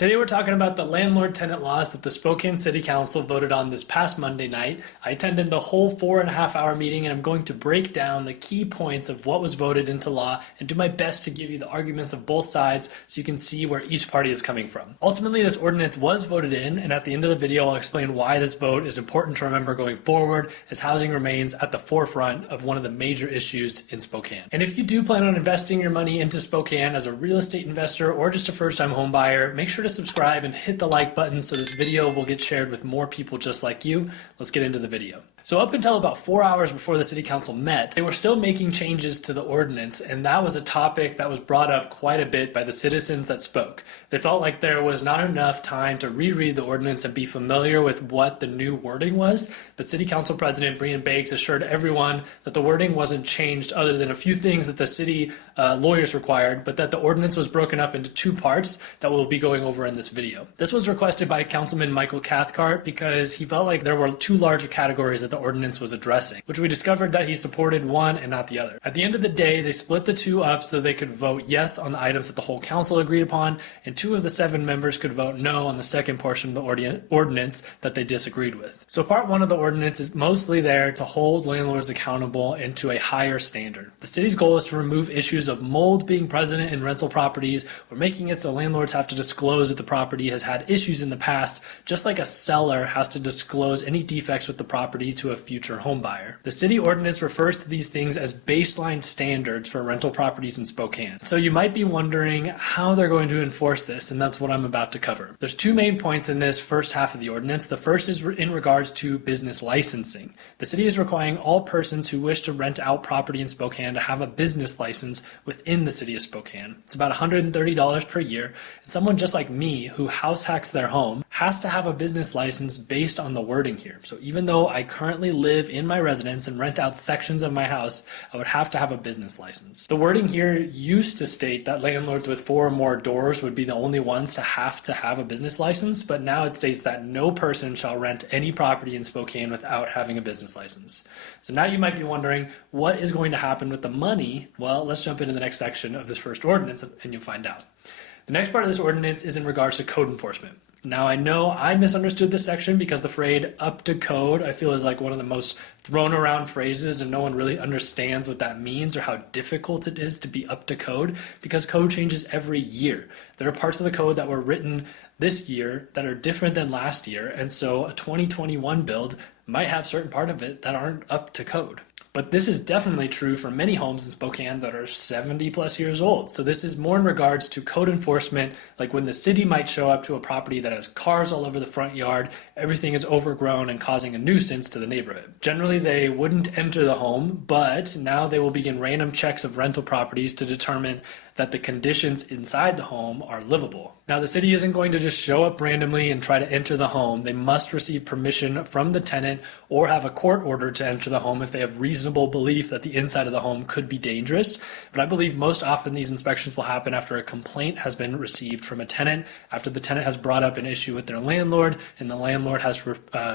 Today we're talking about the landlord-tenant laws that the Spokane City Council voted on this past Monday night. I attended the whole 4.5-hour meeting, and I'm going to break down the key points of what was voted into law and do my best to give you the arguments of both sides so you can see where each party is coming from. Ultimately, this ordinance was voted in, and at the end of the video I'll explain why this vote is important to remember going forward, as housing remains at the forefront of one of the major issues in Spokane. And if you do plan on investing your money into Spokane as a real estate investor or just a first-time home buyer, make sure to subscribe and hit the like button so this video will get shared with more people just like you. Let's get into the video. So up until about 4 hours before the City Council met, they were still making changes to the ordinance, and that was a topic that was brought up quite a bit by the citizens that spoke. They felt like there was not enough time to reread the ordinance and be familiar with what the new wording was, but City Council President Brian Bakes assured everyone that the wording wasn't changed other than a few things that the city lawyers required, but that the ordinance was broken up into two parts that we'll be going over in this video. This was requested by Councilman Michael Cathcart because he felt like there were two larger categories that the ordinance was addressing, which we discovered that he supported one and not the other. At the end of the day, they split the two up so they could vote yes on the items that the whole council agreed upon, and 2 of the 7 members could vote no on the second portion of the ordinance that they disagreed with. So part 1 of the ordinance is mostly there to hold landlords accountable and to a higher standard. The city's goal is to remove issues of mold being present in rental properties or making it so landlords have to disclose that the property has had issues in the past, just like a seller has to disclose any defects with the property to a future home buyer. The city ordinance refers to these things as baseline standards for rental properties in Spokane. So you might be wondering how they're going to enforce this, and that's what I'm about to cover. There's 2 main points in this first half of the ordinance. The first is in regards to business licensing. The city is requiring all persons who wish to rent out property in Spokane to have a business license within the city of Spokane. It's about $130 per year, and someone just like me who house hacks their home has to have a business license based on the wording here. So even though I currently live in my residence and rent out sections of my house, I would have to have a business license. The wording here used to state that landlords with 4 or more doors would be the only ones to have a business license, but now it states that no person shall rent any property in Spokane without having a business license. So now you might be wondering, what is going to happen with the money? Well, let's jump into the next section of this first ordinance and you'll find out. The next part of this ordinance is in regards to code enforcement. Now, I know I misunderstood this section because the phrase up to code I feel is like one of the most thrown around phrases, and no one really understands what that means or how difficult it is to be up to code because code changes every year. There are parts of the code that were written this year that are different than last year, and so a 2021 build might have certain part of it that aren't up to code. But this is definitely true for many homes in Spokane that are 70 plus years old. So this is more in regards to code enforcement, like when the city might show up to a property that has cars all over the front yard, everything is overgrown and causing a nuisance to the neighborhood. Generally, they wouldn't enter the home, but now they will begin random checks of rental properties to determine that the conditions inside the home are livable. Now, the city isn't going to just show up randomly and try to enter the home. They must receive permission from the tenant or have a court order to enter the home if they have reasonable belief that the inside of the home could be dangerous. But I believe most often these inspections will happen after a complaint has been received from a tenant, after the tenant has brought up an issue with their landlord and the landlord has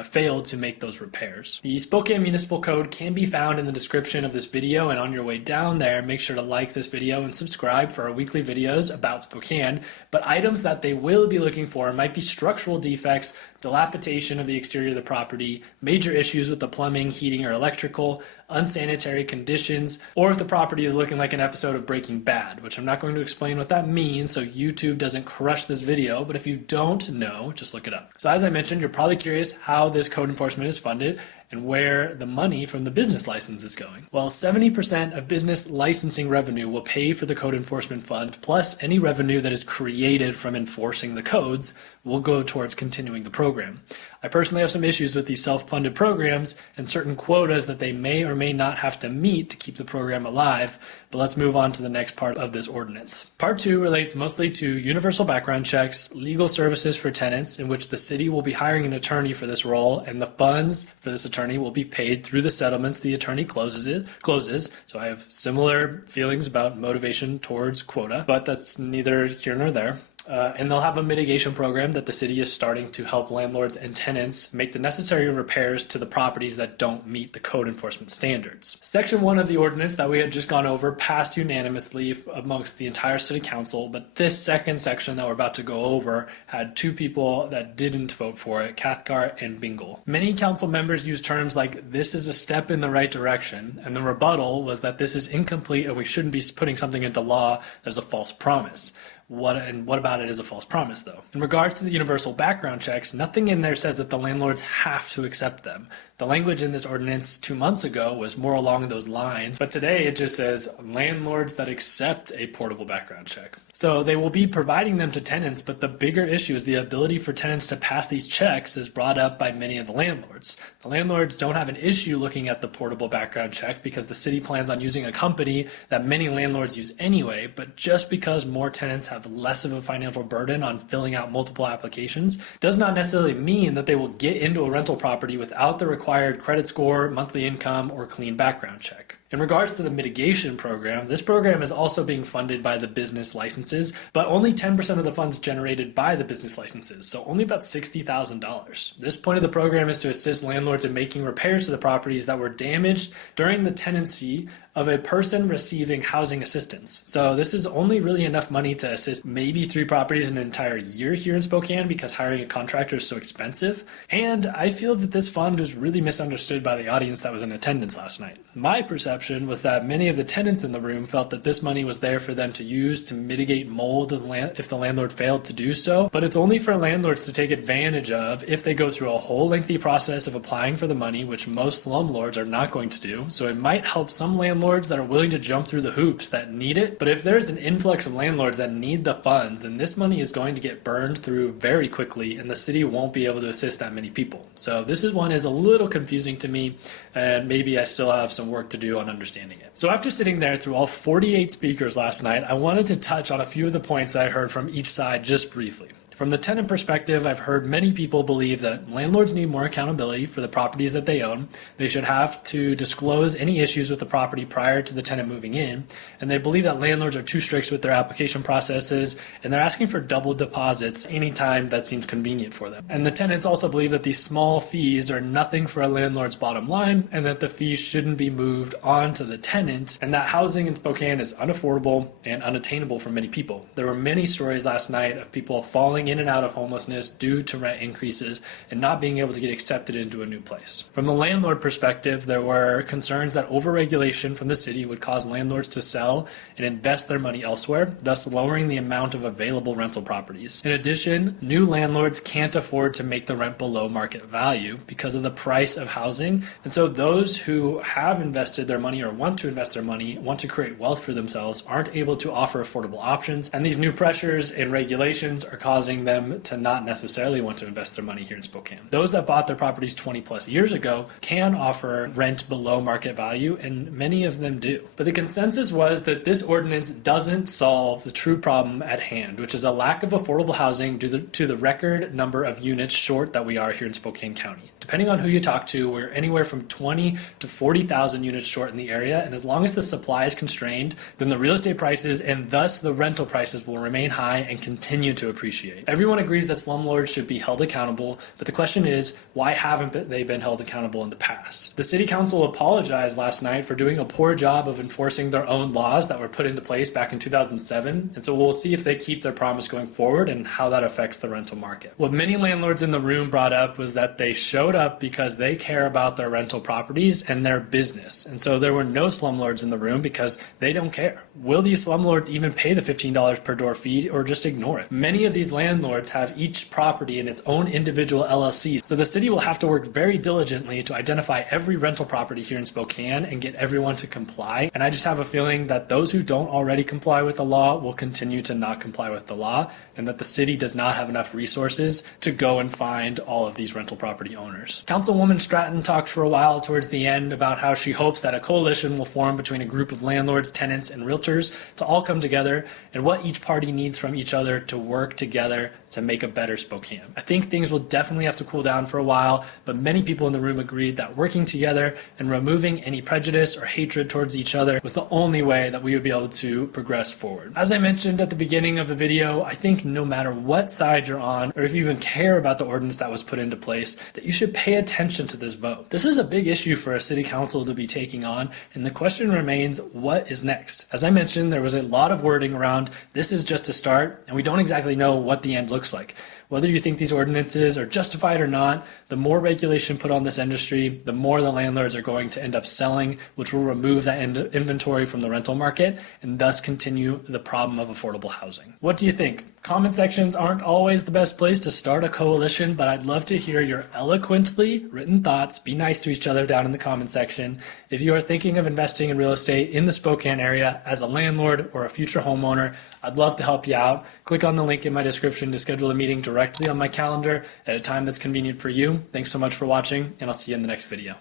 failed to make those repairs. The Spokane Municipal Code can be found in the description of this video, and on your way down there, make sure to like this video and subscribe for our weekly videos about Spokane. But items that they will be looking for might be structural defects, dilapidation of the exterior of the property, major issues with the plumbing, heating, or electrical, unsanitary conditions, or if the property is looking like an episode of Breaking Bad, which I'm not going to explain what that means so YouTube doesn't crush this video, but if you don't know, just look it up. So as I mentioned, you're probably curious how this code enforcement is funded and where the money from the business license is going. Well, 70% of business licensing revenue will pay for the code enforcement fund, plus any revenue that is created from enforcing the codes will go towards continuing the program. I personally have some issues with these self-funded programs and certain quotas that they may or may not have to meet to keep the program alive, but let's move on to the next part of this ordinance. Part 2 relates mostly to universal background checks, legal services for tenants, in which the city will be hiring an attorney for this role, and the funds for this attorney will be paid through the settlements the attorney closes. So I have similar feelings about motivation towards quota, but that's neither here nor there. And they'll have a mitigation program that the city is starting to help landlords and tenants make the necessary repairs to the properties that don't meet the code enforcement standards. Section 1 of the ordinance that we had just gone over passed unanimously amongst the entire city council, but this second section that we're about to go over had two people that didn't vote for it, Cathcart and Bingle. Many council members use terms like, "this is a step in the right direction," and the rebuttal was that this is incomplete and we shouldn't be putting something into law that's a false promise. What about it is a false promise, though? In regards to the universal background checks, nothing in there says that the landlords have to accept them. The language in this ordinance 2 months ago was more along those lines, but today it just says landlords that accept a portable background check. So they will be providing them to tenants, but the bigger issue is the ability for tenants to pass these checks is brought up by many of the landlords. The landlords don't have an issue looking at the portable background check because the city plans on using a company that many landlords use anyway, but just because more tenants have less of a financial burden on filling out multiple applications does not necessarily mean that they will get into a rental property without the required credit score, monthly income, or clean background check. In regards to the mitigation program, this program is also being funded by the business licenses, but only 10% of the funds generated by the business licenses, so only about $60,000. This point of the program is to assist landlords in making repairs to the properties that were damaged during the tenancy of a person receiving housing assistance. So this is only really enough money to assist maybe 3 properties in an entire year here in Spokane because hiring a contractor is so expensive. And I feel that this fund was really misunderstood by the audience that was in attendance last night. My perception was that many of the tenants in the room felt that this money was there for them to use to mitigate mold if the landlord failed to do so, but it's only for landlords to take advantage of if they go through a whole lengthy process of applying for the money, which most slumlords are not going to do. So it might help some landlords that are willing to jump through the hoops that need it, but if there's an influx of landlords that need the funds, then this money is going to get burned through very quickly and the city won't be able to assist that many people. So this one is a little confusing to me, and maybe I still have some work to do on understanding it. So after sitting there through all 48 speakers last night, I wanted to touch on a few of the points that I heard from each side just briefly. From the tenant perspective, I've heard many people believe that landlords need more accountability for the properties that they own. They should have to disclose any issues with the property prior to the tenant moving in. And they believe that landlords are too strict with their application processes, and they're asking for double deposits anytime that seems convenient for them. And the tenants also believe that these small fees are nothing for a landlord's bottom line, and that the fees shouldn't be moved on to the tenant, and that housing in Spokane is unaffordable and unattainable for many people. There were many stories last night of people falling in and out of homelessness due to rent increases and not being able to get accepted into a new place. From the landlord perspective, there were concerns that overregulation from the city would cause landlords to sell and invest their money elsewhere, thus lowering the amount of available rental properties. In addition, new landlords can't afford to make the rent below market value because of the price of housing, and so those who have invested their money or want to invest their money, want to create wealth for themselves, aren't able to offer affordable options, and these new pressures and regulations are causing them to not necessarily want to invest their money here in Spokane. Those that bought their properties 20 plus years ago can offer rent below market value, and many of them do. But the consensus was that this ordinance doesn't solve the true problem at hand, which is a lack of affordable housing due to the record number of units short that we are here in Spokane County. Depending on who you talk to, we're anywhere from 20 to 40,000 units short in the area, and as long as the supply is constrained, then the real estate prices and thus the rental prices will remain high and continue to appreciate. Everyone agrees that slumlords should be held accountable, but the question is, why haven't they been held accountable in the past? The city council apologized last night for doing a poor job of enforcing their own laws that were put into place back in 2007, and so we'll see if they keep their promise going forward and how that affects the rental market. What many landlords in the room brought up was that they showed up because they care about their rental properties and their business, and so there were no slumlords in the room because they don't care. Will these slumlords even pay the $15 per door fee or just ignore it? Many of these landlords have each property in its own individual LLC, so the city will have to work very diligently to identify every rental property here in Spokane and get everyone to comply, and I just have a feeling that those who don't already comply with the law will continue to not comply with the law, and that the city does not have enough resources to go and find all of these rental property owners. Councilwoman Stratton talked for a while towards the end about how she hopes that a coalition will form between a group of landlords, tenants, and realtors to all come together, and what each party needs from each other to work together together to make a better Spokane. I think things will definitely have to cool down for a while, but many people in the room agreed that working together and removing any prejudice or hatred towards each other was the only way that we would be able to progress forward. As I mentioned at the beginning of the video, I think no matter what side you're on, or if you even care about the ordinance that was put into place, that you should pay attention to this vote. This is a big issue for a city council to be taking on, and the question remains, what is next? As I mentioned, there was a lot of wording around this is just a start, and we don't exactly know what the end looks like. Whether you think these ordinances are justified or not, the more regulation put on this industry, the more the landlords are going to end up selling, which will remove that inventory from the rental market and thus continue the problem of affordable housing. What do you think? Comment sections aren't always the best place to start a coalition, but I'd love to hear your eloquently written thoughts. Be nice to each other down in the comment section. If you are thinking of investing in real estate in the Spokane area as a landlord or a future homeowner, I'd love to help you out. Click on the link in my description to schedule a meeting directly on my calendar at a time that's convenient for you. Thanks so much for watching, and I'll see you in the next video.